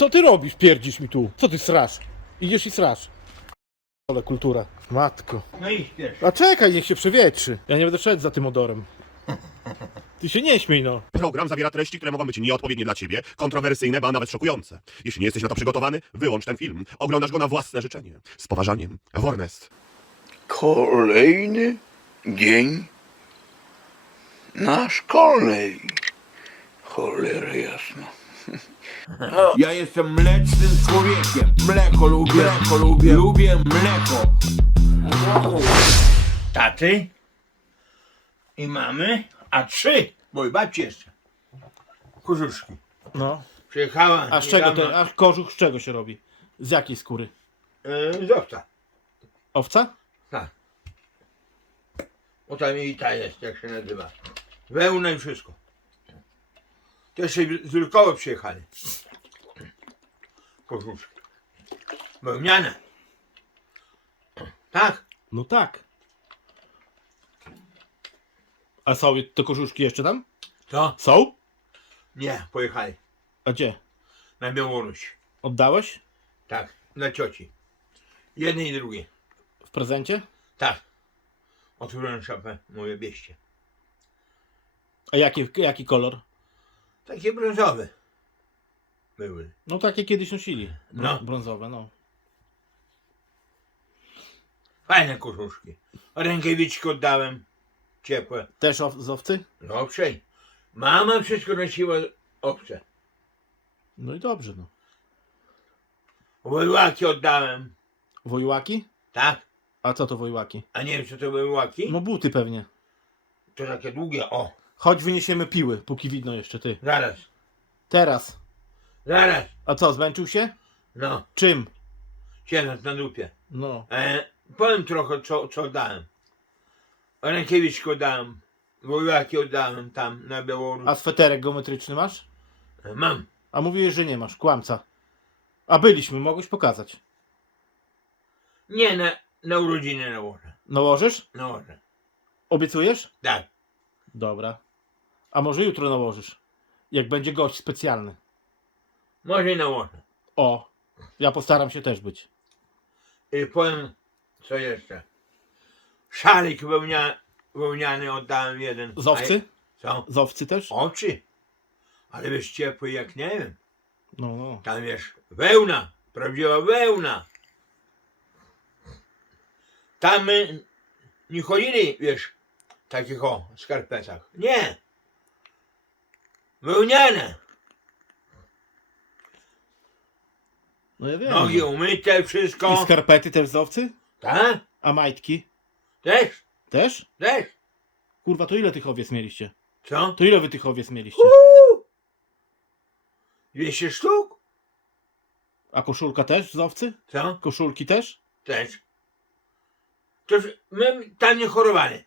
Co ty robisz? Pierdzisz mi tu. Co ty srasz? Idziesz i srasz. Ale kultura. Matko. No i śpiesz. A czekaj, niech się przewietrzy. Ja nie będę szedł za tym odorem. Ty się nie śmiej, no. Program zawiera treści, które mogą być nieodpowiednie dla ciebie, kontrowersyjne, ba nawet szokujące. Jeśli nie jesteś na to przygotowany, wyłącz ten film. Oglądasz go na własne życzenie. Z poważaniem. Warnest. Kolejny dzień na szkolnej. Cholera jasna. Ja jestem mlecznym człowiekiem. Mleko lubię, mleko lubię, lubię mleko. Taty i mamy, a trzy, bo i babci jeszcze. Kurzuszki. No. Przyjechała. A z czego to, a kożuch z czego się robi? Z jakiej skóry? E, z owca. Owca? Tak. O tam i ta jest, jak się nazywa. Wełna i wszystko. To jeszcze z Wilkowa przyjechali. Kurzuszki. Wełniane. Tak. No tak. A są te kożuszki jeszcze tam? To? Są? Nie, pojechali. A gdzie? Na Białoruś. Oddałeś? Tak, dla cioci. Jednej i drugiej. W prezencie? Tak. Otworzyłem szafę, moje bieście. A jaki, jaki kolor? Takie brązowe. Były. No takie kiedyś nosili. Br- No. Brązowe, no. Fajne kurzuszki. Rękawiczki oddałem. Ciepłe. Też z owcy? No przej. Mama wszystko nosiła obce. No i dobrze, no. Wojłaki oddałem. Wojłaki? Tak? A co to wojłaki? A nie wiem co to wojłaki? No buty pewnie. To takie długie. O, Chodź wyniesiemy piły, póki widno jeszcze ty. zaraz. Teraz. Zaraz. A co, zmęczył się? No, Czym? siedząc na dupie. No. E, powiem trochę co, co oddałem. Rękawiczki oddałem. Wojłaki oddałem tam na. A sweterek geometryczny masz? E, Mam. A mówiłeś, że nie masz, kłamca. A byliśmy, mogłeś pokazać. Nie, na, na urodziny nałożę. Nałożysz? Nałożę. Obiecujesz? Tak. Dobra. A może jutro nałożysz? Jak będzie gość specjalny. Może i nałożę. O, ja postaram się też być. I powiem, co jeszcze. Szalik wełnia, wełniany oddałem jeden. Z owcy? A, co? Z owcy też? Oczy. Ale wiesz, ciepły jak nie wiem. No, no. Tam wiesz, wełna. Prawdziwa wełna. Tam my nie chodzili, wiesz, w takich o skarpetach. Nie. Wełniane. No ja wiem. Nogi umyte, wszystko. I skarpety też z owcy? Tak? A majtki? Też? Też? Też? Kurwa, to ile tych owiec mieliście? Co? To ile wy tych owiec mieliście? 200 sztuk? A koszulka też z owcy? Co? Koszulki też? Też. To my tam nie chorowali.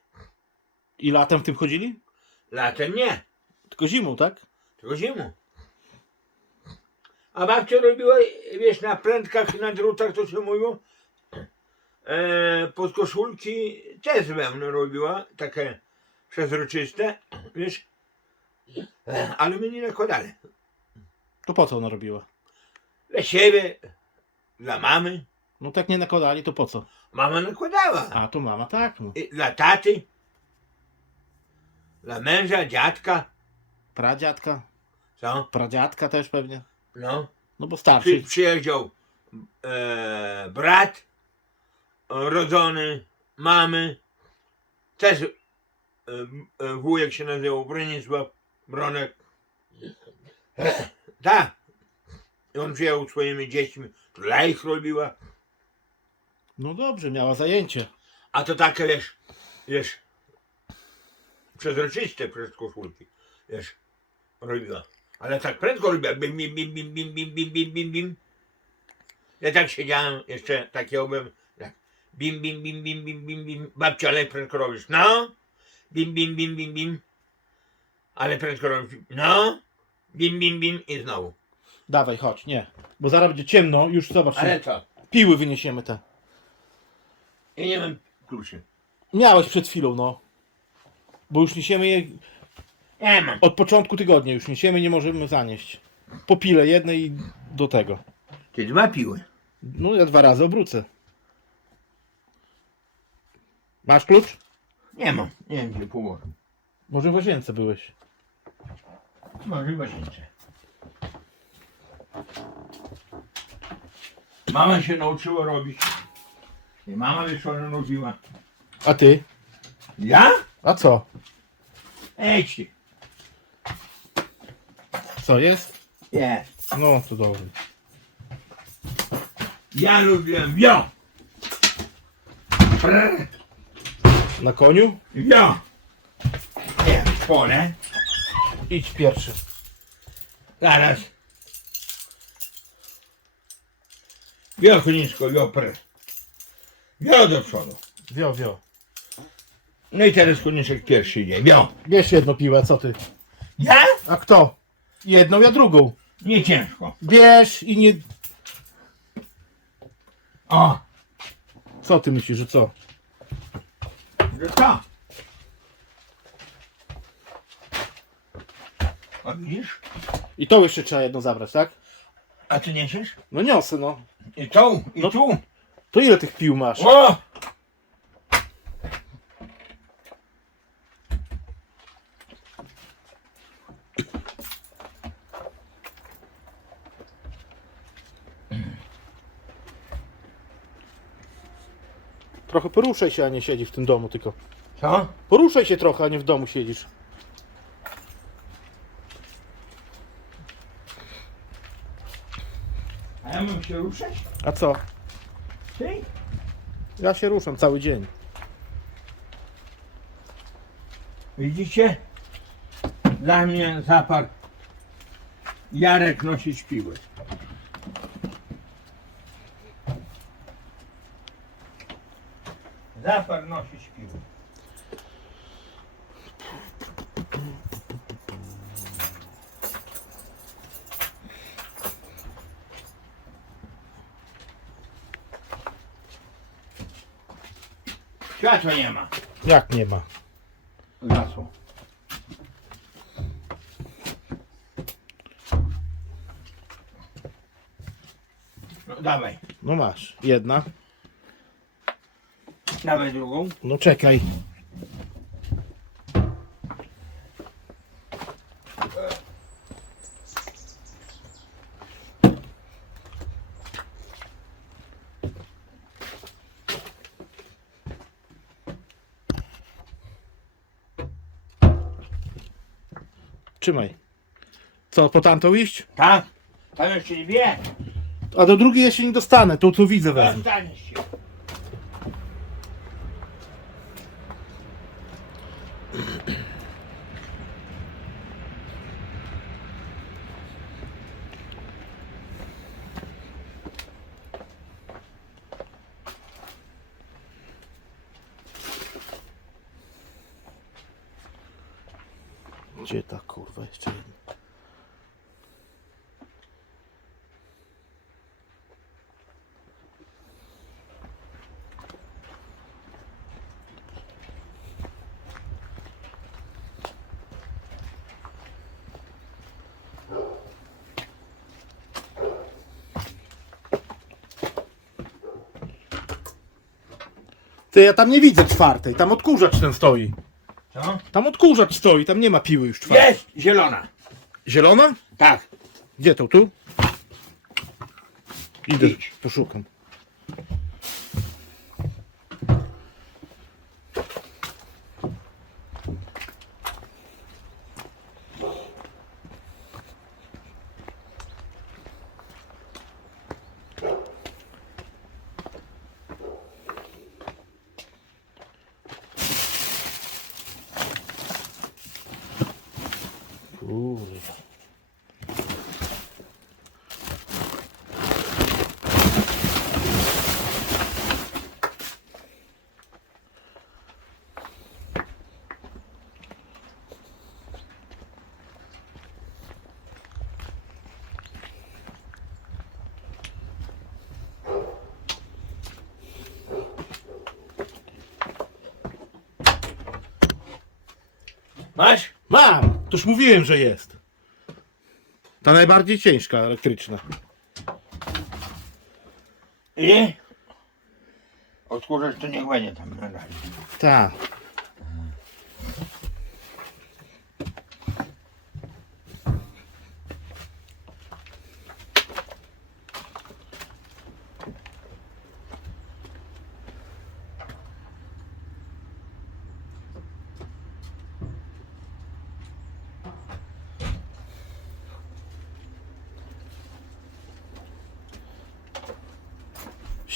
I latem w tym chodzili? Latem nie, Tylko zimą, tak? tylko zimą. A babcia robiła, wiesz, na prędkach, na drutach to się mówiło, e, pod koszulki też wełnę robiła, takie przezroczyste, wiesz, ale my nie nakładali. To po co ona robiła? Dla siebie, dla mamy. No tak nie nakładali, to po co? Mama nakładała. A, to mama tak, no. I dla taty, dla męża, dziadka, Pradziadka, co? pradziadka też pewnie. No. No bo Przy, starszy. przyjeżdżał e, brat rodzony mamy, też e, e, wujek się nazywał Bronisław Bronek. Tak. I on przyjechał swoimi dziećmi, dla ich robiła. No dobrze, miała zajęcie. A to takie, wiesz, wiesz, przezroczyste przez koszulki, wiesz, robiła. Ale tak prędko robiła, bim, bim, bim, bim, bim, bim, bim, bim, bim, bim. Ja tak siedziałem, jeszcze takiego byłem, tak, bim, bim, bim, bim, bim, bim, bim, babcia, ale prędko robisz, no, bim, bim, bim, bim, bim, ale prędko robisz, no, bim, bim, bim i znowu. Dawaj, chodź, nie. Bo zaraz będzie ciemno, już zobacz. Ale co? Piły wyniesiemy te. Ja nie mam kluczy. Miałeś przed chwilą, no. Bo już niesiemy je Nie mam. od początku tygodnia, już niesiemy, nie możemy zanieść. Po pile jednej i do tego. Ty dwa piły. No ja dwa razy obrócę. Masz klucz? Nie mam. Nie wiem gdzie położę. Może w łazience byłeś. Może w łazience. Mama się nauczyła robić. I mama wieczorem robiła. A ty? Ja? A co? Ej ty. Co jest? Nie. No to dobrze. Ja lubiłem wio. Na koniu? Wio. Nie, pole. Idź pierwszy. Zaraz. Wio konisko, wio pr. Wio do przodu. Wio, wio. No i teraz koniczek pierwszy idzie. Wio. Bierz jedno piłę, co ty? Ja? A kto? Jedną, ja drugą. Nie ciężko. Bierz i nie... O. Co ty myślisz, że co? Że co? A widzisz? I to jeszcze trzeba jedno zabrać, tak? A ty niesiesz? No niosę, no. I tu, i No. tu. To ile tych pił masz? O! Trochę poruszaj się, a nie siedzi w tym domu tylko. Co? Poruszaj się trochę, a nie w domu siedzisz. A ja mam się ruszać? A co? Ty? Ja się ruszam cały dzień. Widzicie? Dla mnie zapar Jarek nosić piły. Zapar nosić piły. Światła nie ma. Jak nie ma? Gasło. No, dawaj, No masz. Jedna. Dawaj drugą. No czekaj. Trzymaj. Co, po tamtą iść? Tak? Tam jeszcze dwie. A do drugiej jeszcze nie dostanę, to tu widzę wezmę. Dostaniesz się. Gdzie ta kurwa jeszcze jedna? Ty, ja tam nie widzę czwartej, tam odkurzacz ten stoi. Tam odkurzacz stoi, tam nie ma piły już czwartej. Jest! Zielona. Zielona? Tak. Gdzie to, tu? Idę, Idź. poszukam. Masz? Mam! Toż mówiłem, że jest. Ta najbardziej ciężka elektryczna. I? Odkurzacz to niech będzie tam na razie. Ta.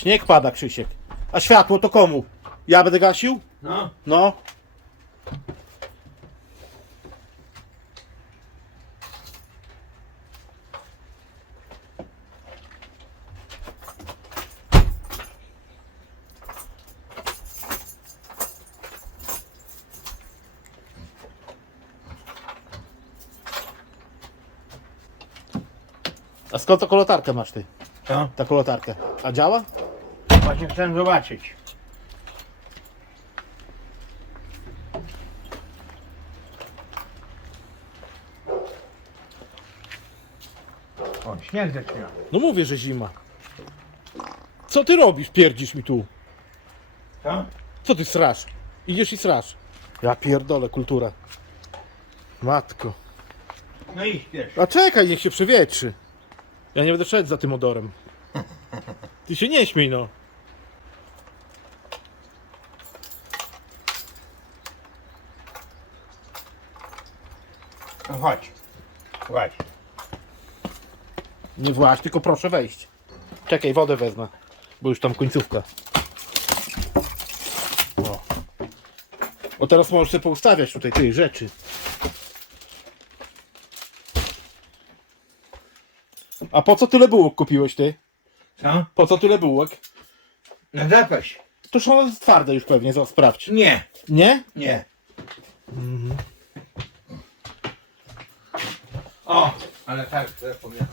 Śnieg pada, Krzysiek. A światło to komu? Ja będę gasił? No, No. A skąd taką latarkę masz ty? to Taką. A działa? Właśnie chcę zobaczyć. O, śnieg zaczyna. No mówię, że zima. Co ty robisz? Pierdzisz mi tu. Co? Co ty srasz? Idziesz i srasz. Ja pierdolę kulturę. Matko. No i. A czekaj, niech się przewietrzy. Ja nie będę szedł za tym odorem. Ty się nie śmiej, no. No chodź. Chodź. Nie właź, tylko proszę wejść. Czekaj, wodę wezmę. Bo już tam końcówka. O. O teraz możesz sobie poustawiać tutaj tej rzeczy. A po co tyle bułek kupiłeś ty? Co? Po co tyle bułek? Na zapaść. To są twarde już pewnie, za sprawdź. Nie, Nie? nie. O, ale tak, zapomniałem.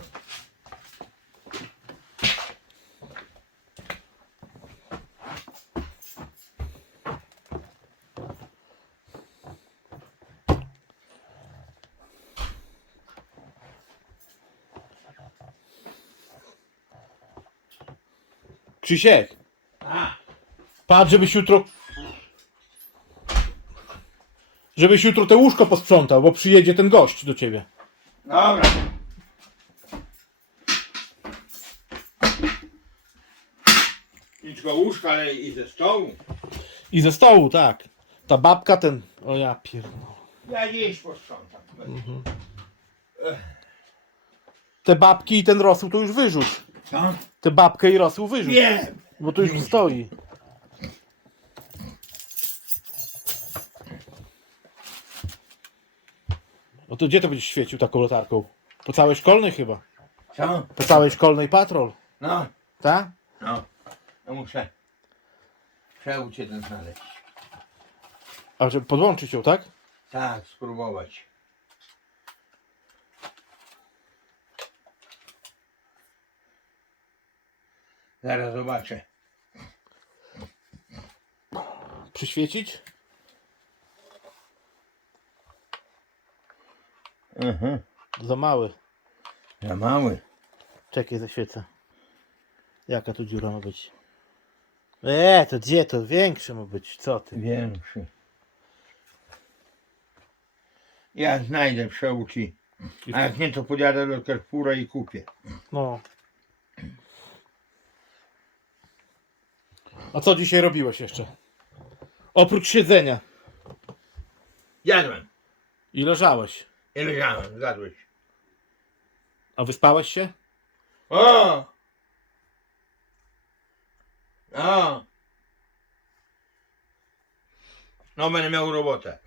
Krzysiek, A, patrz, żebyś jutro... Żebyś jutro te łóżko posprzątał, bo przyjedzie ten gość do ciebie. Dobra. Nie tylko łóżka, ale i ze stołu. I ze stołu, tak. Ta babka, ten... O ja pierdolę. Ja gdzieś posprzątam. Te babki i ten rosół to już wyrzuć. Co? Te babkę i rosół wyrzuć. Wiem. Bo to już stoi. No to gdzie to będziesz świecił taką latarką? Po całej szkolnej chyba. Co? Po całej szkolnej patrol. No, Tak? no. No muszę. Przełóż jeden znaleźć. A żeby podłączyć ją, tak? Tak, spróbować. Zaraz zobaczę. Przyświecić? Mhm. Za mały. Za mały. Czekaj, zaświecę. Jaka tu dziura ma być? Eee, to gdzie to? Większe ma być. Co ty? Większy. Ja znajdę przełki. A jak nie, to podjadę do Carrefoura i kupię. No. A co dzisiaj robiłeś jeszcze? Oprócz siedzenia. Jadłem. I leżałeś. I leżałem, zgadłeś. A wyspałeś się? O! O! No będę miał robotę.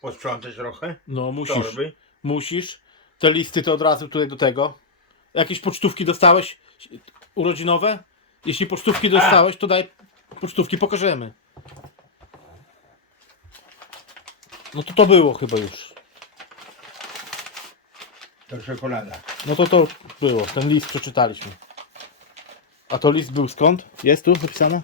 Posprzątać trochę. No musisz. Torby. Musisz. Te listy to od razu tutaj do tego. Jakieś pocztówki dostałeś? Urodzinowe? Jeśli pocztówki dostałeś, to daj pocztówki, pokażemy. No to to było chyba już. To czekolada. No to to było. Ten list przeczytaliśmy. A to list był skąd? Jest tu napisane?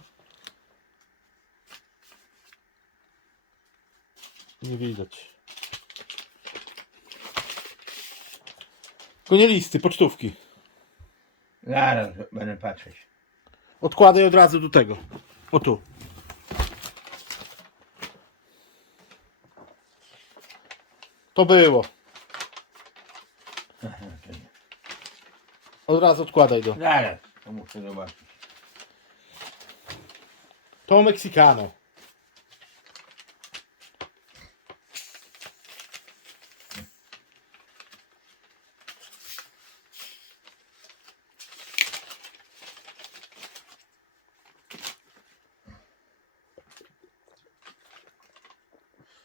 Nie widać. Tylko nie listy, pocztówki. Zaraz będę patrzeć. Odkładaj od razu do tego. O tu. To było. Od razu odkładaj do. Zaraz, to muszę zobaczyć. To Meksykano.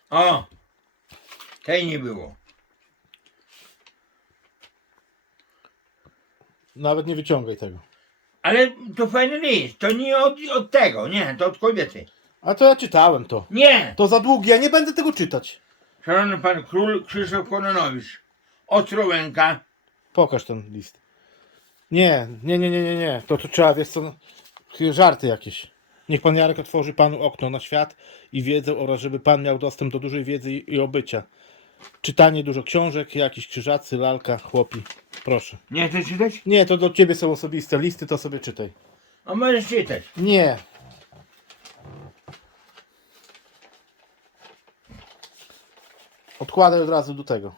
O! Tej nie było. Nawet nie wyciągaj tego. Ale to fajny list. To nie od, od tego, nie, to od kobiety. A to ja czytałem to. Nie! To za długie, ja nie będę tego czytać. Szanowny pan król Krzysztof Kononowicz. Ostrołęka. Pokaż ten list. Nie, nie, nie, nie, nie, nie. To, to trzeba, wiesz co, no, żarty jakieś. Niech pan Jarek otworzy panu okno na świat i wiedzę oraz żeby pan miał dostęp do dużej wiedzy i, i obycia. Czytanie dużo książek, jakiś krzyżacy, lalka, chłopi. Proszę. Nie chcesz czytać? Nie, to do ciebie są osobiste listy, to sobie czytaj. A możesz czytać. Nie. Odkładaj od razu do tego.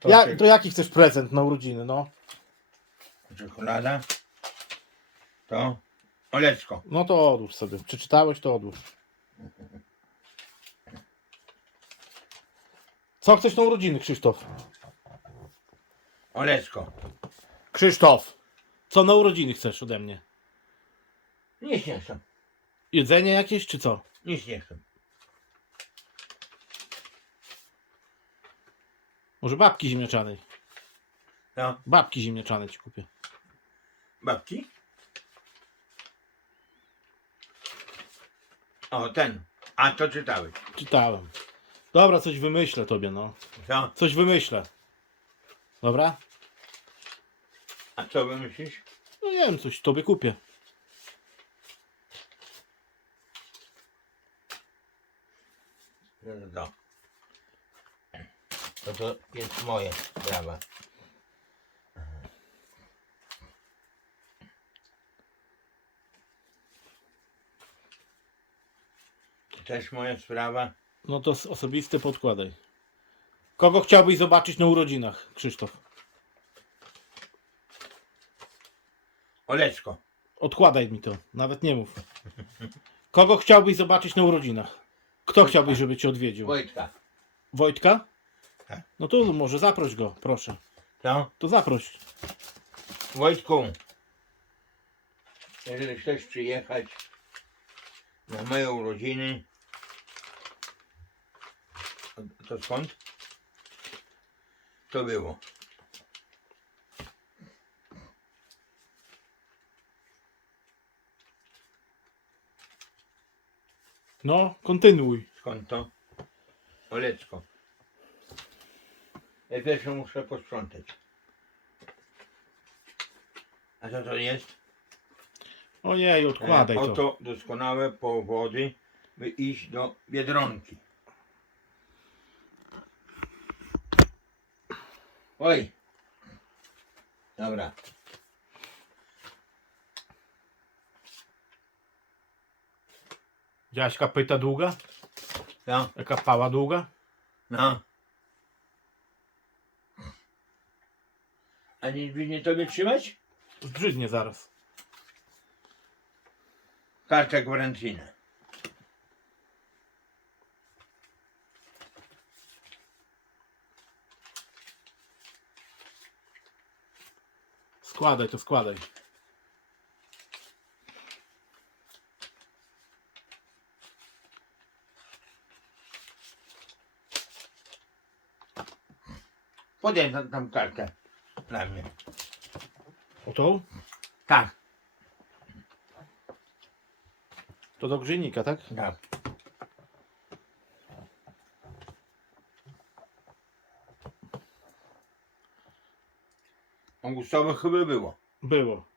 To Ja, ty- to jaki chcesz prezent na urodziny, no? Czekolada. To Olecko. No to odłóż sobie. Przeczytałeś, to odłóż. Co chcesz na urodziny, Krzysztof? Olecko. Krzysztof! Co na urodziny chcesz ode mnie? Nic nie chcę. Jedzenie jakieś, czy co? Nic nie chcę. Może babki ziemniaczanej? No, Babki ziemniaczane ci kupię. babki. O, ten. A to czytałeś. Czytałem. Dobra, coś wymyślę tobie, no. Co? Coś wymyślę. Dobra? A co wymyślisz? No nie wiem, coś tobie kupię. No to. To jest moje sprawa. To też moja sprawa. No to osobiste podkładaj. Kogo chciałbyś zobaczyć na urodzinach, Krzysztof? Olecko. Odkładaj mi to, nawet nie mów. Kogo chciałbyś zobaczyć na urodzinach? Kto chciałbyś, żeby cię odwiedził? Wojtka. Wojtka? Tak. No to może zaproś go, proszę. Co? To zaproś. Wojtku. Jeżeli chcesz przyjechać na moje urodziny. To skąd? To było. No, kontynuuj. Skąd to? Olecko. Ja pierwsze muszę posprzątać. A co to jest? Ojej, odkładaj E, to. Oto doskonałe powody, by iść do Biedronki. Oj. Dobra. Jaśka pyta długa? No, Jaka pała długa? no. A nie nie tobie trzymać? Zbrzydnie zaraz. Karta gwarancyjna. Składaj to, składaj. Podaj tam, tam kartę mnie. O to? Tak, To do grzejnika, tak? tak. Augustowe chyba było. Było.